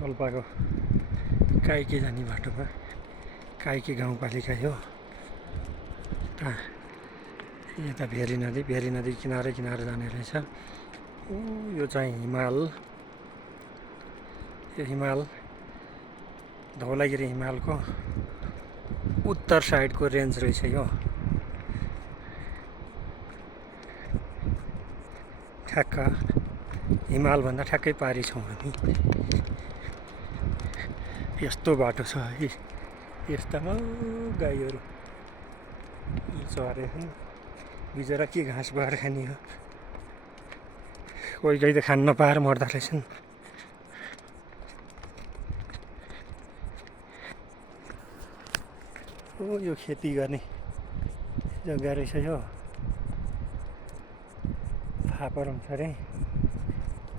रोल्पाको काइके जाने बाटोमा काइके गाउँपालिका हो। यता भेरी नदी किनारै किनारै जाने रहेछ। यो चाहिँ हिमाल, यो हिमाल धौलागिरी हिमालको उत्तर साइडको रेन्ज रहेछ यो। ठ्याक्क हिमालभन्दा ठ्याक्कै पारी छौँ हामी। यस्तो बाटो छ है, यस्तामा गाईहरू चरेछन्। बिचरा के घाँस बार खाने हो, कोही कोही त खान नपाएर मर्दा रहेछन्। यो खेती गर्ने जग्गा रहेछ यो। फापर हुन्छ अरे,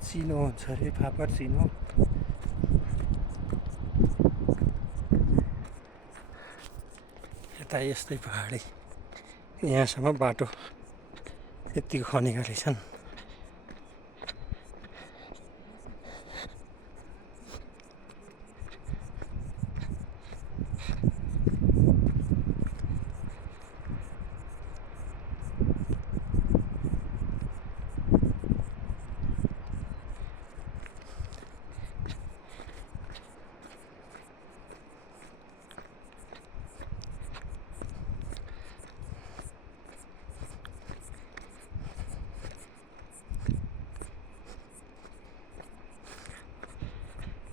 चिनो हुन्छ अरे, फापर चिनो। यता यस्तै पहाडी, यहाँसम्म बाटो यत्तिको खनेका रहेछन्।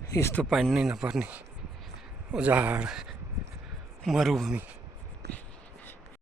यस्तो पानी नै नपर्ने उजाड मरुभूमि।